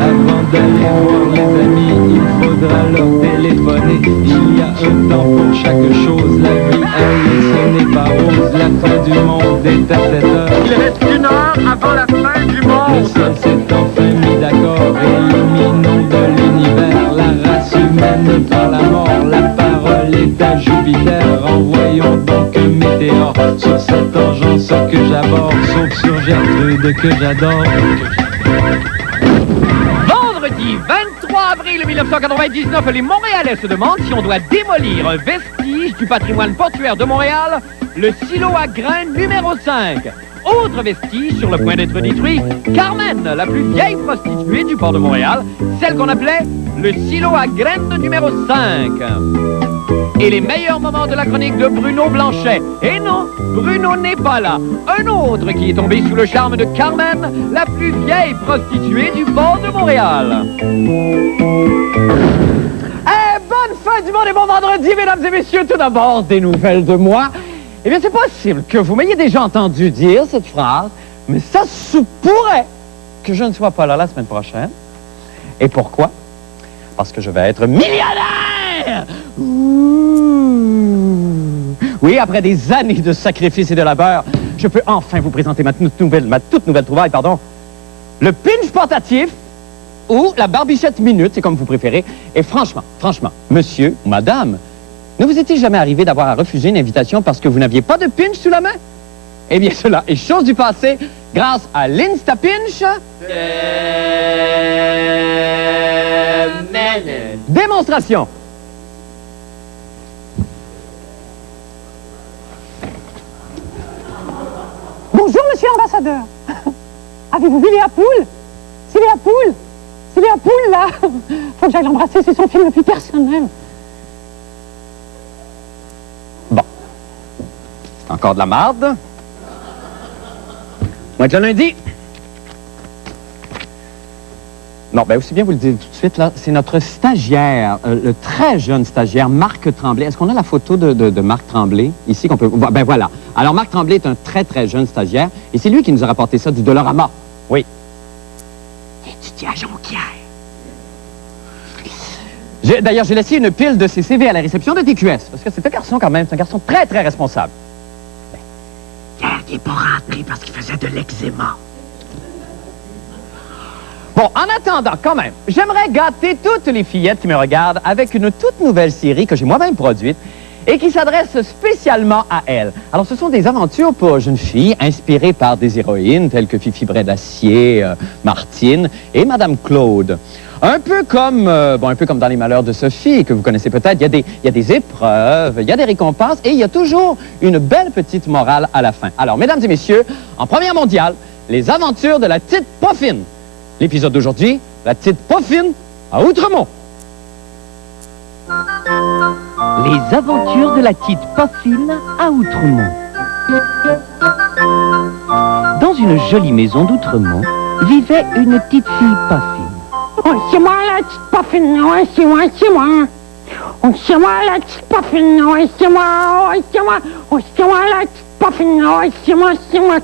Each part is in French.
Avant d'aller voir les amis, il faudra leur téléphoner. Il y a un temps pour chaque chose, la vie elle, ce n'est pas rose. La fin du monde est à 7 heures. Il reste 1 heure avant la fin du Le monde. ciel s'est enfin mis d'accord, éliminons de l'univers la race humaine par la mort. La parole est à Jupiter, envoyons donc un météore sur cette engeance que j'aborde, sauf sur Gertrude que j'adore. Vendredi 23 avril 1999, les Montréalais se demandent si on doit démolir un vestige du patrimoine portuaire de Montréal, le silo à grains numéro 5. Autre vestige sur le point d'être détruit, Carmen, la plus vieille prostituée du port de Montréal, celle qu'on appelait le silo à graines numéro 5. Et les meilleurs moments de la chronique de Bruno Blanchet. Et non, Bruno n'est pas là. Un autre qui est tombé sous le charme de Carmen, la plus vieille prostituée du port de Montréal. Bonne fin du monde et bon vendredi, mesdames et messieurs. Tout d'abord, des nouvelles de moi. Eh bien, c'est possible que vous m'ayez déjà entendu dire cette phrase, mais ça se pourrait que je ne sois pas là la semaine prochaine. Et pourquoi? Parce que je vais être millionnaire! Oui, après des années de sacrifices et de labeur, je peux enfin vous présenter ma toute nouvelle trouvaille, le pinch portatif ou la barbichette minute, c'est comme vous préférez. Et franchement, monsieur ou madame, ne vous est-il jamais arrivé d'avoir à refuser une invitation parce que vous n'aviez pas de pinch sous la main? Eh bien, cela est chose du passé grâce à l'Instapinch. Démonstration. Bonjour, monsieur l'ambassadeur. Avez-vous vu Léa Poule? C'est Léa Poule. C'est Léa Poule, là. Faut que j'aille l'embrasser, c'est son film le plus personnel. Bon. C'est encore de la marde. Moi, le lundi. Non, ben aussi bien vous le dire tout de suite, là, c'est notre stagiaire, le très jeune stagiaire, Marc Tremblay. Est-ce qu'on a la photo de Marc Tremblay, ici, qu'on peut... Ben voilà. Alors, Marc Tremblay est un très, très jeune stagiaire, et c'est lui qui nous a rapporté ça du Dollarama. Oui. Il étudie à Jonquière. D'ailleurs, j'ai laissé une pile de ses CV à la réception de TQS, parce que c'est un garçon quand même, c'est un garçon très, très responsable. Ben, hier, il n'est pas rentré parce qu'il faisait de l'eczéma. Bon, en attendant, quand même, j'aimerais gâter toutes les fillettes qui me regardent avec une toute nouvelle série que j'ai moi-même produite et qui s'adresse spécialement à elles. Alors, ce sont des aventures pour jeunes filles inspirées par des héroïnes telles que Fifi Bray d'Acier, Martine et Madame Claude. Un peu comme dans Les Malheurs de Sophie, que vous connaissez peut-être, il y a des épreuves, il y a des récompenses et il y a toujours une belle petite morale à la fin. Alors, mesdames et messieurs, en première mondiale, les aventures de la petite Poffine. L'épisode d'aujourd'hui, la petite Poffine à Outremont. Les aventures de la petite Poffine à Outremont. Dans une jolie maison d'Outremont, vivait une petite fille Poffine. Oh, c'est moi la petite Poffine, oh, c'est moi, c'est moi. Oh, c'est moi la petite Poffine, oh, c'est moi, oh, c'est moi. Oh, c'est moi la petite Poffine, oh, c'est moi, c'est moi.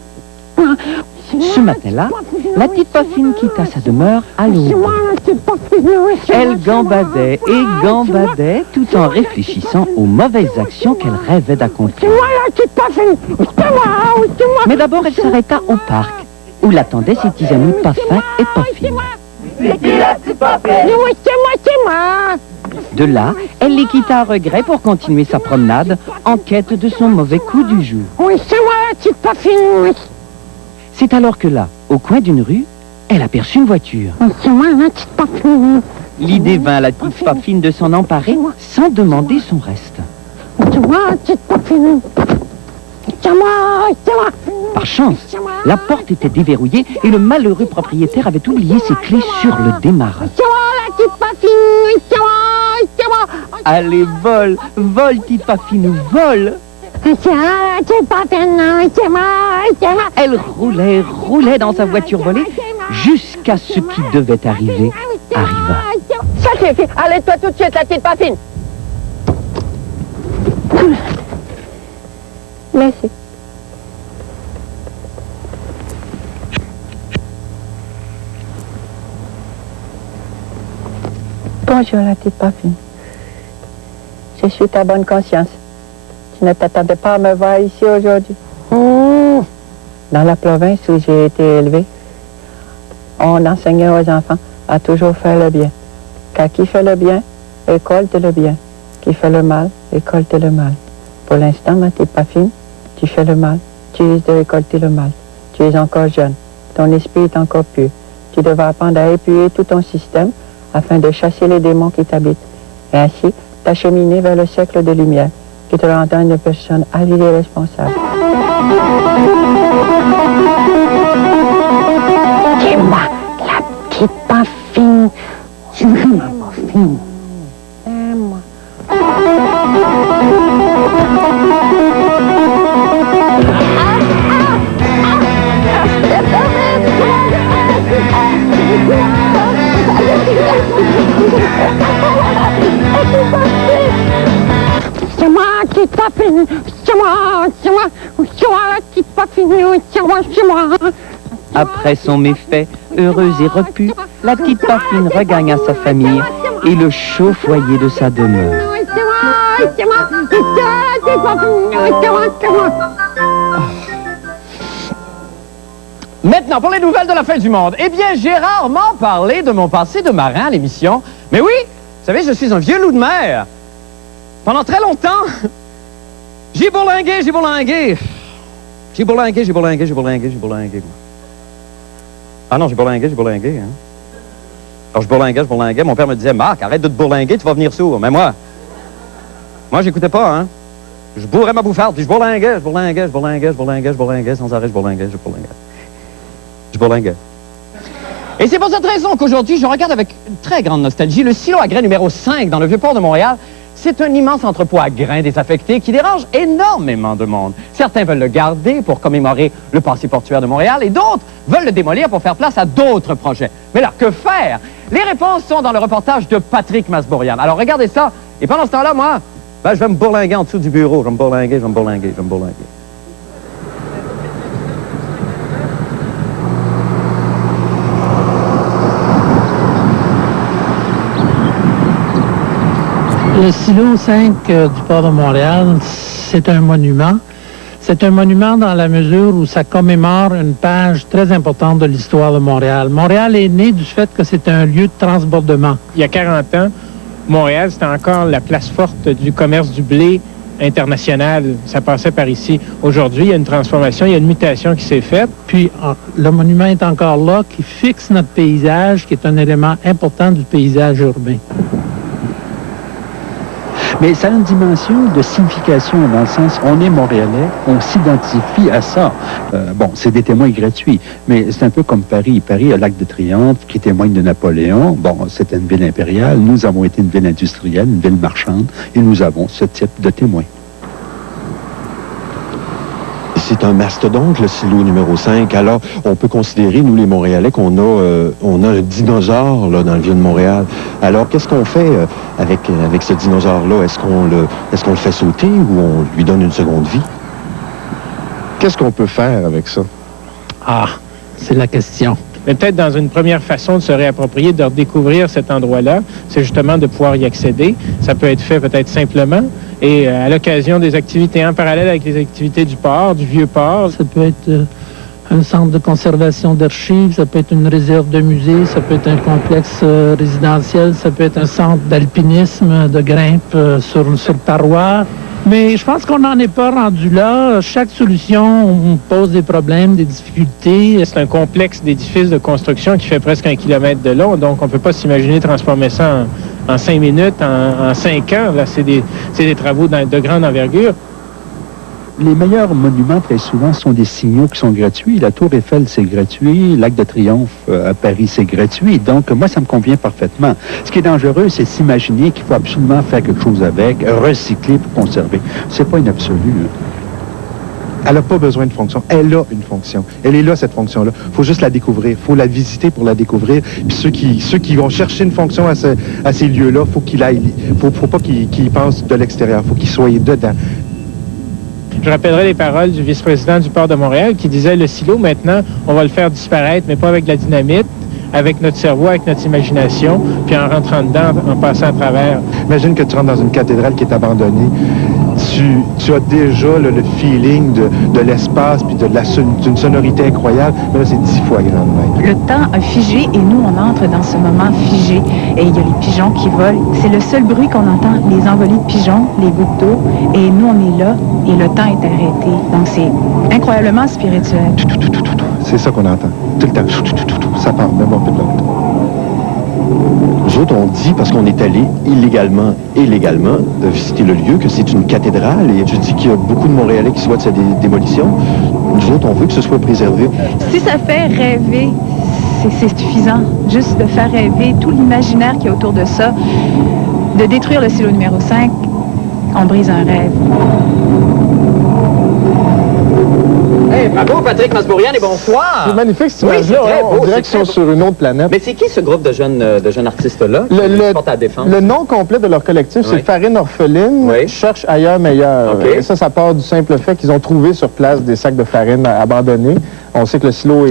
Ce matin-là, la petite Poffine quitta sa demeure à l'aube. Elle gambadait et gambadait tout en réfléchissant aux mauvaises actions qu'elle rêvait d'accomplir. Mais d'abord, elle s'arrêta au parc, où l'attendaient ses petits amis Poffin et Poffine. De là, elle les quitta à regret pour continuer sa promenade en quête de son mauvais coup du jour. Oui, c'est moi la petite Poffine. C'est alors que là, au coin d'une rue, elle aperçut une voiture. C'est moi la petite Poffine. L'idée vint à la petite Poffine de s'en emparer sans demander son reste. C'est moi la petite Poffine. C'est moi, c'est moi. Par chance, la porte était déverrouillée et le malheureux propriétaire avait oublié ses clés sur le démarrage. C'est moi la petite Poffine. C'est moi, c'est moi. Allez, vole, vole, petite Poffine, vole. C'est moi, Elle roulait dans sa voiture volée jusqu'à ce qui devait arriver, arriva. Ça c'est fait. Allez-toi tout de suite, la petite pas fine. Merci. Bonjour, la petite pas fine. Je suis ta bonne conscience. Tu ne t'attendais pas à me voir ici aujourd'hui. Dans la province où j'ai été élevée, on enseignait aux enfants à toujours faire le bien. Car qui fait le bien, récolte le bien. Qui fait le mal, récolte le mal. Pour l'instant, ma petite pas fine, tu fais le mal, tu risques de récolter le mal. Tu es encore jeune, ton esprit est encore pur. Tu devras apprendre à épurer tout ton système afin de chasser les démons qui t'habitent. Et ainsi, t'acheminer vers le cercle de lumière qui te rendra une personne avide et responsable. C'est moi, la petite pas fine. Je suis vraiment pas fine. C'est moi. C'est moi qui t'ai fini, c'est moi, la petite pas finie, c'est moi. Après son méfait, heureuse et repue, la petite Paffine regagna sa famille et le chaud foyer de sa demeure. Maintenant, pour les nouvelles de la fin du monde. Eh bien, j'ai rarement parlé de mon passé de marin à l'émission. Mais oui, vous savez, je suis un vieux loup de mer. Pendant très longtemps, j'ai bourlingué. Ah non, j'ai bourlingué, hein. Alors, je bourlinguais. Mon père me disait, Marc, arrête de te bourlinguer, tu vas venir sourd. Mais moi, j'écoutais pas, hein. Je bourrais ma bouffarde, puis je bourlinguais, sans arrêt, je bourlinguais. Et c'est pour cette raison qu'aujourd'hui, je regarde avec une très grande nostalgie le silo à grains numéro 5 dans le Vieux-Port de Montréal. C'est un immense entrepôt à grains désaffecté qui dérange énormément de monde. Certains veulent le garder pour commémorer le passé portuaire de Montréal et d'autres veulent le démolir pour faire place à d'autres projets. Mais là, que faire? Les réponses sont dans le reportage de Patrick Masbourian. Alors, regardez ça. Et pendant ce temps-là, moi, je vais me bourlinguer en dessous du bureau. Je vais me bourlinguer. Le silo 5 du port de Montréal, c'est un monument. C'est un monument dans la mesure où ça commémore une page très importante de l'histoire de Montréal. Montréal est né du fait que c'est un lieu de transbordement. Il y a 40 ans, Montréal, c'était encore la place forte du commerce du blé international. Ça passait par ici. Aujourd'hui, il y a une transformation, il y a une mutation qui s'est faite. Puis, le monument est encore là, qui fixe notre paysage, qui est un élément important du paysage urbain. Mais ça a une dimension de signification dans le sens, on est Montréalais, on s'identifie à ça. Bon, c'est des témoins gratuits, mais c'est un peu comme Paris. Paris a l'Arc de Triomphe qui témoigne de Napoléon. Bon, c'était une ville impériale. Nous avons été une ville industrielle, une ville marchande, et nous avons ce type de témoins. C'est un mastodonte, le silo numéro 5. Alors, on peut considérer, nous les Montréalais, qu'on a un dinosaure là, dans le vieux de Montréal. Alors, qu'est-ce qu'on fait avec ce dinosaure-là? Est-ce qu'on le fait sauter ou on lui donne une seconde vie? Qu'est-ce qu'on peut faire avec ça? Ah, c'est la question. Mais peut-être dans une première façon de se réapproprier, de redécouvrir cet endroit-là, c'est justement de pouvoir y accéder. Ça peut être fait peut-être simplement et à l'occasion des activités en parallèle avec les activités du port, du vieux port. Ça peut être un centre de conservation d'archives, ça peut être une réserve de musée, ça peut être un complexe résidentiel, ça peut être un centre d'alpinisme, de grimpe sur parois. Mais je pense qu'on n'en est pas rendu là. Chaque solution, on pose des problèmes, des difficultés. C'est un complexe d'édifices de construction qui fait presque 1 kilomètre de long, donc on ne peut pas s'imaginer transformer ça en 5 minutes, en 5 ans. Là, c'est des travaux de grande envergure. Les meilleurs monuments, très souvent, sont des signaux qui sont gratuits. La Tour Eiffel, c'est gratuit. L'Arc de Triomphe à Paris, c'est gratuit. Donc, moi, ça me convient parfaitement. Ce qui est dangereux, c'est s'imaginer qu'il faut absolument faire quelque chose avec, recycler pour conserver. C'est pas une absolue. Elle n'a pas besoin de fonction. Elle a une fonction. Elle est là, cette fonction-là. Il faut juste la découvrir. Il faut la visiter pour la découvrir. Puis ceux qui vont chercher une fonction à ces lieux-là, il faut qu'ils aillent. Faut pas qu'ils y pensent de l'extérieur. Il faut qu'ils soient dedans. Je rappellerai les paroles du vice-président du port de Montréal qui disait le silo, maintenant, on va le faire disparaître, mais pas avec de la dynamite, avec notre cerveau, avec notre imagination, puis en rentrant dedans, en passant à travers. Imagine que tu rentres dans une cathédrale qui est abandonnée. Tu as déjà le feeling de l'espace puis d'une sonorité incroyable, mais là, c'est 10 fois grand. Le temps a figé et nous, on entre dans ce moment figé. Et il y a les pigeons qui volent. C'est le seul bruit qu'on entend, les envolées de pigeons, les gouttes d'eau. Et nous, on est là et le temps est arrêté. Donc, c'est incroyablement spirituel. C'est ça qu'on entend. Tout le temps. Ça part, même un peu de l'autre. Nous autres, on dit, parce qu'on est allé illégalement et légalement visiter le lieu, que c'est une cathédrale. Et je dis qu'il y a beaucoup de Montréalais qui souhaitent sa démolition. Nous autres, on veut que ce soit préservé. Si ça fait rêver, c'est suffisant. Juste de faire rêver tout l'imaginaire qui est autour de ça. De détruire le silo numéro 5, on brise un rêve. Hey, bravo, Patrick Masbourian, et bonsoir! C'est magnifique, cette Oui, image-là. c'est très beau, On dirait qu'ils sont sur une autre planète. Mais c'est qui ce groupe de jeunes artistes-là qui portent à la défense? Le nom complet de leur collectif, c'est Farine Orpheline, Cherche ailleurs meilleur. Okay. Et ça part du simple fait qu'ils ont trouvé sur place des sacs de farine abandonnés. On sait que le silo est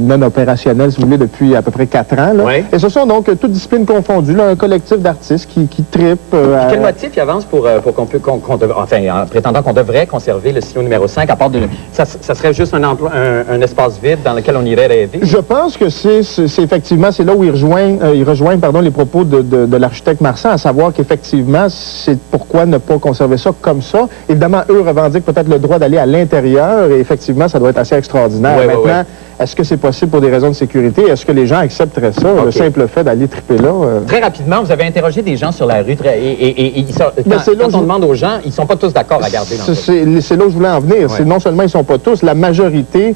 non opérationnel, si vous voulez, depuis à peu près 4 ans. Là. Et ce sont donc toutes disciplines confondues, là, un collectif d'artistes qui trippent. Quel motif il avance pour en prétendant qu'on devrait conserver le silo numéro 5, à part de... Ça serait juste un espace vide dans lequel on irait rêver? Je pense que c'est effectivement, c'est là où ils rejoignent les propos de l'architecte Marsan, à savoir qu'effectivement, c'est pourquoi ne pas conserver ça comme ça. Évidemment, eux revendiquent peut-être le droit d'aller à l'intérieur, et effectivement, ça doit être assez extraordinaire. Maintenant, est-ce que c'est possible pour des raisons de sécurité? Est-ce que les gens accepteraient ça, le simple fait d'aller triper là? Très rapidement, vous avez interrogé des gens sur la rue, quand on demande aux gens, ils sont pas tous d'accord à garder l'endroit. C'est là où je voulais en venir. C'est non seulement ils sont pas tous, la majorité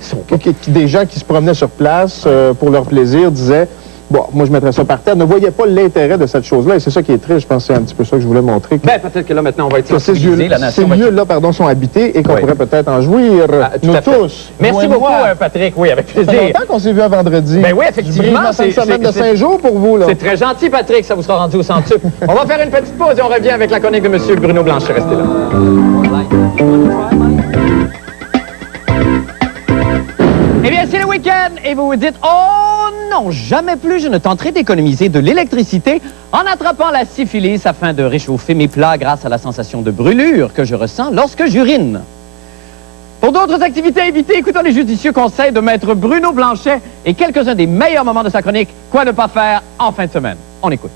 des gens qui se promenaient sur place pour leur plaisir disaient bon, moi je mettrais ça par terre, ne voyaient pas l'intérêt de cette chose-là, et c'est ça qui est triste, je pense que c'est un petit peu ça que je voulais montrer. Peut-être que là maintenant on va être sensibilisé, la nation. Ces lieux-là, sont habités et qu'on pourrait peut-être en jouir, nous tous. Merci beaucoup, Patrick, oui, avec plaisir. Ça fait longtemps qu'on s'est vu un vendredi. Ben oui, effectivement. C'est une semaine de 5 jours pour vous, là. C'est très gentil, Patrick, ça vous sera rendu au centuple. On va faire une petite pause et on revient avec la chronique de M. Bruno Blanchet. Restez là. Eh bien, c'est le week-end et vous vous dites « Oh non, jamais plus je ne tenterai d'économiser de l'électricité en attrapant la syphilis afin de réchauffer mes plats grâce à la sensation de brûlure que je ressens lorsque j'urine. » Pour d'autres activités évitées, écoutons les judicieux conseils de maître Bruno Blanchet et quelques-uns des meilleurs moments de sa chronique « Quoi ne pas faire en fin de semaine ». On écoute.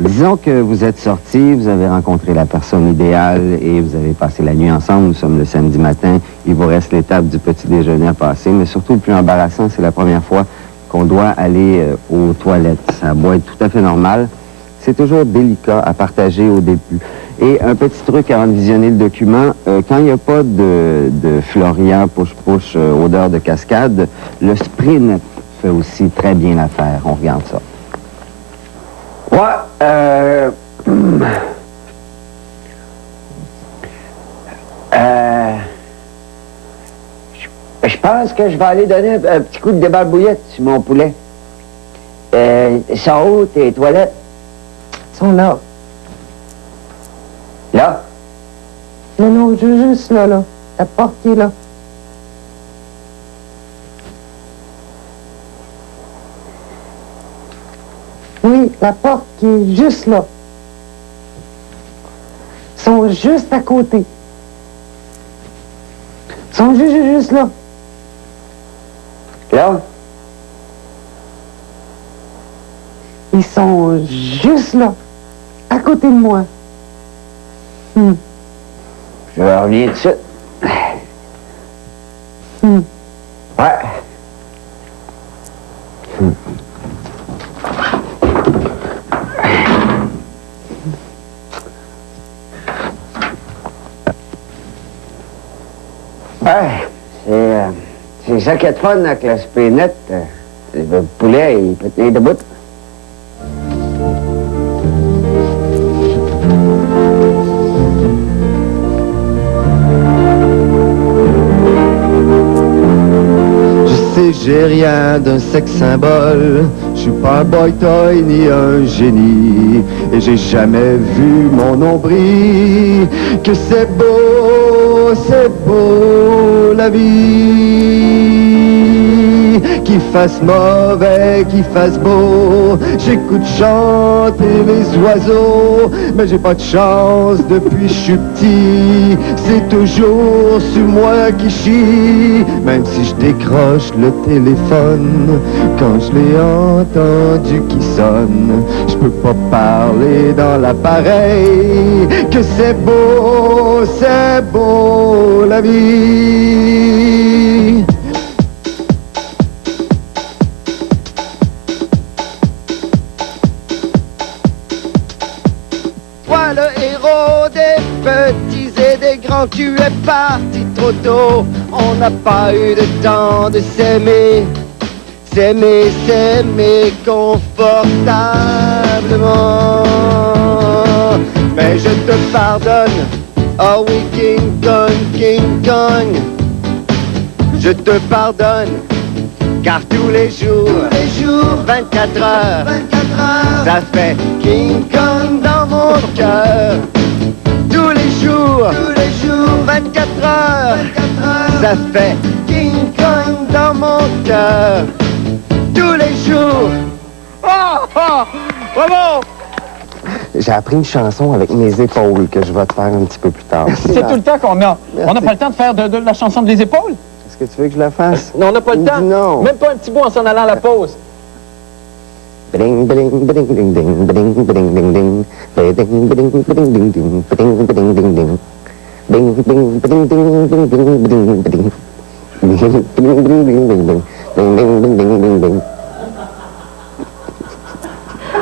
Disons que vous êtes sortis, vous avez rencontré la personne idéale et vous avez passé la nuit ensemble. Nous sommes le samedi matin. Il vous reste l'étape du petit déjeuner à passer. Mais surtout, le plus embarrassant, c'est la première fois qu'on doit aller aux toilettes. Ça doit être tout à fait normal. C'est toujours délicat à partager au début. Et un petit truc avant de visionner le document, quand il n'y a pas de Florian push-push odeur de cascade, le sprint fait aussi très bien l'affaire. On regarde ça. Je pense que je vais aller donner un petit coup de débarbouillette sur mon poulet. Ils sont où tes toilettes? Ils sont là. Là? Non, juste là. La porte est là. Oui, la porte qui est juste là. Ils sont juste à côté. Ils sont juste là. Là? Ils sont juste là, à côté de moi. Je reviens tout de suite. Ouais. C'est ça qui est fun avec la spinette. Le poulet, il peut tenir debout. sais, j'ai rien d'un sex symbole. Je suis pas un boy toy ni un génie. Et j'ai jamais vu mon nombril. Que c'est beau la vie. Qu'il fasse mauvais, qu'il fasse beau. J'écoute chanter les oiseaux. Mais j'ai pas de chance depuis que je suis petit. C'est toujours sur moi qui chie. Même si je décroche le téléphone quand je l'ai entendu qui sonne. Je peux pas parler dans l'appareil. Que c'est beau la vie. Toi le héros des petits et des grands, tu es parti trop tôt. On n'a pas eu le temps de s'aimer. S'aimer confortablement. Mais je te pardonne. Oh oui, King Kong. Je te pardonne. Car tous les jours, 24 heures, ça fait King Kong dans mon cœur. Tous les jours, 24 heures, ça fait King Kong dans mon cœur. Tous les jours. Bravo! J'ai appris une chanson avec mes épaules que je vais te faire un petit peu plus tard. C'est tout le temps qu'on a. On n'a pas le temps de faire de la chanson de les épaules? Est-ce que tu veux que je la fasse? Non, on n'a pas le temps. Non. Même pas un petit bout en s'en allant à la pause. Bling bling bling ding ding bling bling ding ding bling bling bling ding ding bling bling ding ding bling bling bling ding ding bling bling bling bling bling bling bling bling.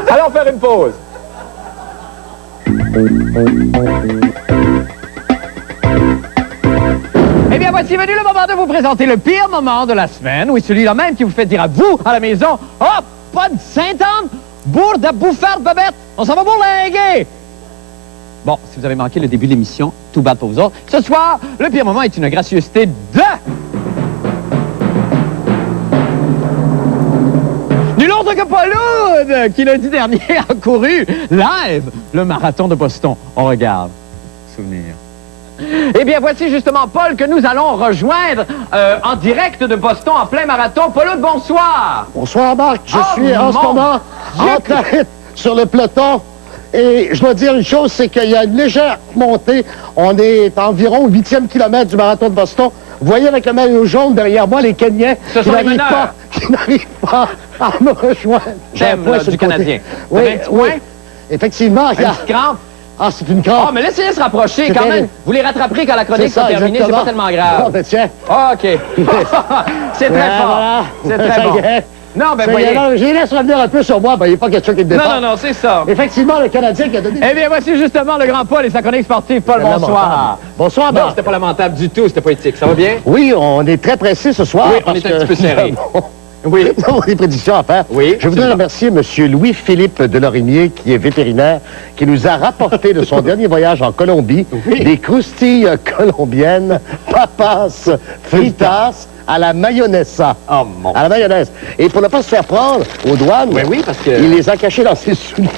Allons faire une pause. Eh bien, voici venu le moment de vous présenter le pire moment de la semaine. Oui, celui-là même qui vous fait dire à vous, à la maison, « Oh, pas de Sainte-Anne, bourre de bouffard de babette, on s'en va bourlinguer! » Bon, si vous avez manqué le début de l'émission, tout bad pour vous autres. Ce soir, le pire moment est une gracieuseté de... Nul autre que Paul Oud, qui lundi dernier a couru live le marathon de Boston. On regarde. Souvenir. Eh bien, voici justement Paul que nous allons rejoindre en direct de Boston en plein marathon. Paul Oud, bonsoir. Bonsoir, Marc. Je suis en ce moment en tête sur le peloton. Et je dois dire une chose, c'est qu'il y a une légère montée. On est environ au 8e kilomètre du marathon de Boston. Vous voyez avec le maillot jaune derrière moi les Kenyans qui n'arrivent pas à me rejoindre. J'aime du Canadien. Oui, oui. Effectivement. Une petite crampe? Ah, c'est une crampe. Ah, mais laissez-les se rapprocher quand même. Vous les rattraperez quand la chronique sera terminée, c'est pas tellement grave. Ah, ben tiens. Ah, OK. C'est très fort. Voilà. C'est très bon. Non, ben voyez. Je les laisse revenir un peu sur moi, ben il n'y a pas quelque chose qui me dépasse. Non, c'est ça. Effectivement, le Canadien qui a donné... Eh bien, voici justement le grand Paul et sa chronique sportive. Paul, bonsoir. Bonsoir, Non, c'était pas lamentable du tout, c'était poétique. Ça va bien? Oui, on est très pressé ce soir. Oui, on est un petit peu serré. Oui. Nous avons des prédictions à faire. Oui. Je voudrais remercier M. Louis-Philippe Delorimier, qui est vétérinaire, qui nous a rapporté de son dernier voyage en Colombie des croustilles colombiennes, papas, fritas, à la mayonnaise. Oh, mon. À la mayonnaise. Et pour ne pas se faire prendre aux douanes, oui, parce que... il les a cachés dans ses souliers.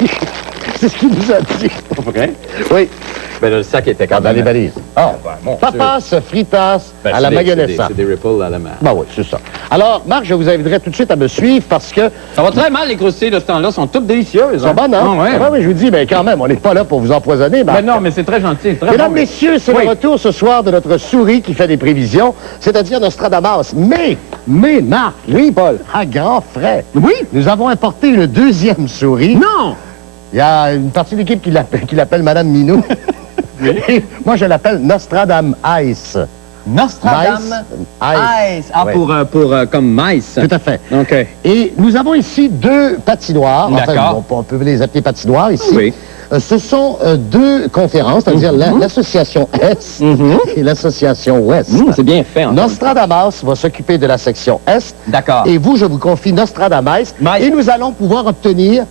C'est ce qu'il nous a dit. OK. Oui. Ben, le sac était quand même... Dans les valises. Ah, bon, papas, fritas, à la mayonnaise. C'est des ripples à la main. Ben oui, c'est ça. Alors, Marc, je vous inviterai tout de suite à me suivre parce que... Ça va très mal, les croustilles de ce temps-là. Sont toutes délicieuses. Elles sont bonnes, hein? Ah, ouais. Oui, je vous dis, mais quand même, on n'est pas là pour vous empoisonner, Marc. Ben non, mais c'est très gentil. Très Mesdames, bon. messieurs, c'est le retour ce soir de notre souris qui fait des prévisions, c'est-à-dire Nostradamus. Mais, Marc, oui, Paul, à grand frais. Oui? Nous avons importé une deuxième souris. Non! Il y a une partie de l'équipe qui l'appelle Madame Minou. Oui. Moi, je l'appelle Nostradam Ice. Nostradam Ice. Ah, oui. pour comme maïs. Tout à fait. OK. Et nous avons ici deux patinoires. D'accord. Enfin, on peut les appeler patinoires ici. Oui. Ce sont deux conférences, c'est-à-dire l'association Est et l'association Ouest. C'est bien fait. Nostradamus va s'occuper de la section Est. D'accord. Et vous, je vous confie Nostradamus. Et nous allons pouvoir obtenir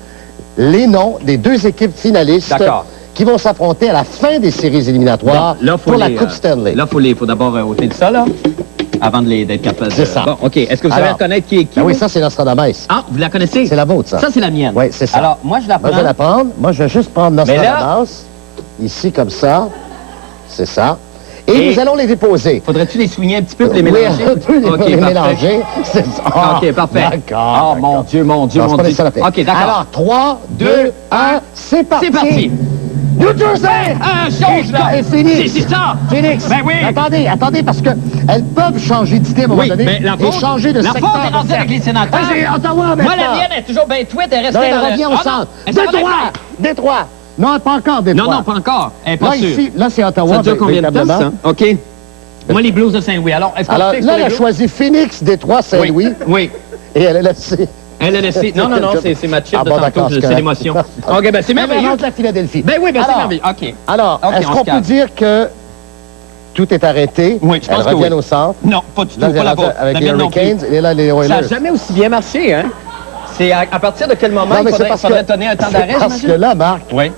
les noms des deux équipes finalistes qui vont s'affronter à la fin des séries éliminatoires pour la Coupe Stanley. Là, il faut d'abord ôter de ça, là. Avant d'être capable de... C'est ça. Bon, OK. Est-ce que vous savez Alors, reconnaître qui est qui? Ben oui, vous? ça, c'est Nostradamus. Ah, vous la connaissez? C'est la vôtre, ça. Ça, c'est la mienne. Oui, c'est ça. Alors, moi, je la prends. Moi, je vais la prendre. Moi, je vais juste prendre Mais là- Nostradamus. Ici, comme ça. C'est ça. Et nous allons les déposer. Faudrait-tu les souligner un petit peu pour les Oui, mélanger? un peu les, OK, les parfait. mélanger. C'est ça. OK, parfait. D'accord. Oh, mon Dieu, mon Dieu, Non, c'est mon pas Dieu. ça la peine. OK, d'accord. Alors, 3, 2, 1, c'est parti. C'est parti. New Jersey! Chose, là! Et Phoenix! C'est ça! Phoenix! Ben oui! Attendez, parce que elles peuvent changer d'idée à un moment Oui, donné mais la et faute, changer de la secteur. faute est rendue avec les sénateurs. Vas-y, Ottawa maintenant! Moi, la mienne est toujours bien tweet, elle est restée Non, elle dans le... revient au Ah, centre. non, elle s'en va Détroit! dans Détroit! Non, pas encore Détroit. Non, non, pas encore. Elle est pas Là, sûre. ici, là, c'est Ottawa. Ça dure combien de temps, ça? véritablement. OK. Moi, les Blues de Saint-Louis. Alors, est-ce qu'on Alors, sait là, sur elle les a Blues? choisi Phoenix, Détroit, Saint-Louis. Oui. Et elle a laissé... Elle a laissé... Non, c'est ma chip Ah de bon, tantôt, d'accord, c'est correct. l'émotion. OK, ben c'est merveilleux. Elle rentre la Philadelphie. Ben oui, ben c'est Alors, merveilleux. OK. Alors, OK, est-ce on qu'on se peut calme. dire que tout est arrêté? Oui, je pense Elles que oui. reviennent au centre. Non, pas du tout, Là, pas la vôtre. avec La les mienne non plus. Hurricanes, et là, les Ça Oilers. n'a jamais aussi bien marché, hein? C'est à partir de quel moment Non, mais il c'est parce faudrait que... donner un temps c'est d'arrêt, parce que j'imagine? là, Marc, Oui.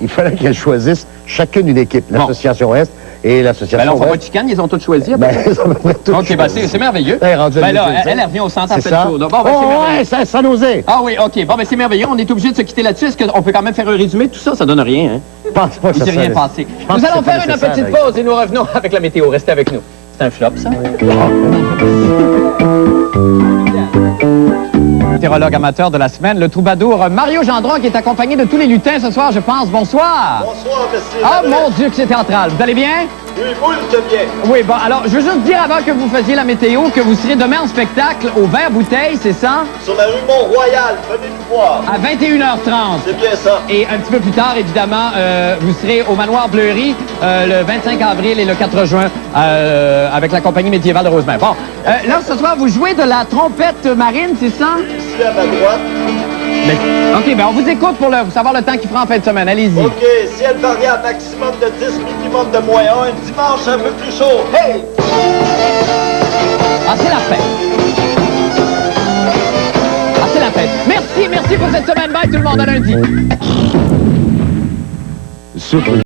il fallait qu'elles choisissent chacune une équipe. Bon. L'Association Est et l'Association Ben là, on va pas de Ouest. chicane, ils ont tous choisi. Ben, ça me ferait tout OK, ben choisir. c'est merveilleux. Elle est rendue à Ben là, New Jersey. elle revient au centre, elle C'est fait ça? le tour. Bon, ben, c'est Oh, merveilleux. ouais, ça n'osait. Ah oui, OK. Bon, ben c'est merveilleux. On est obligé de se quitter là-dessus. Est-ce qu'on peut quand même faire un résumé de tout ça? Ça donne rien, hein? Je pense pas que Il ça s'est rien soit- passé. Je pense Nous que allons c'est pas faire une nécessaire, petite d'ailleurs. pause et nous revenons avec la météo. Restez avec nous. C'est un flop, ça? Météorologue amateur de la semaine, le troubadour Mario Gendron, qui est accompagné de tous les lutins ce soir, je pense. Bonsoir. Bonsoir, monsieur. Ah, mon Dieu, que c'est théâtral. Vous allez bien? Oui, boule de bien. Oui, bon, alors, je veux juste dire avant que vous fassiez la météo que vous serez demain en spectacle au Vert-Bouteille, c'est ça? Sur la rue Mont-Royal, venez nous voir. À 21h30. C'est bien ça. Et un petit peu plus tard, évidemment, vous serez au Manoir Bleury le 25 avril et le 4 juin avec la compagnie médiévale de Rosemère. Bon, là, ce soir, vous jouez de la trompette marine, c'est ça? Ici à ma droite. OK, ben on vous écoute pour savoir le temps qu'il fera en fin de semaine. Allez-y. OK, ciel variable, maximum de 10, minimum de moins 1. Un dimanche un peu plus chaud. Hey! Ah, c'est la fête. Ah, c'est la fête. Merci pour cette semaine. Bye tout le monde, à lundi.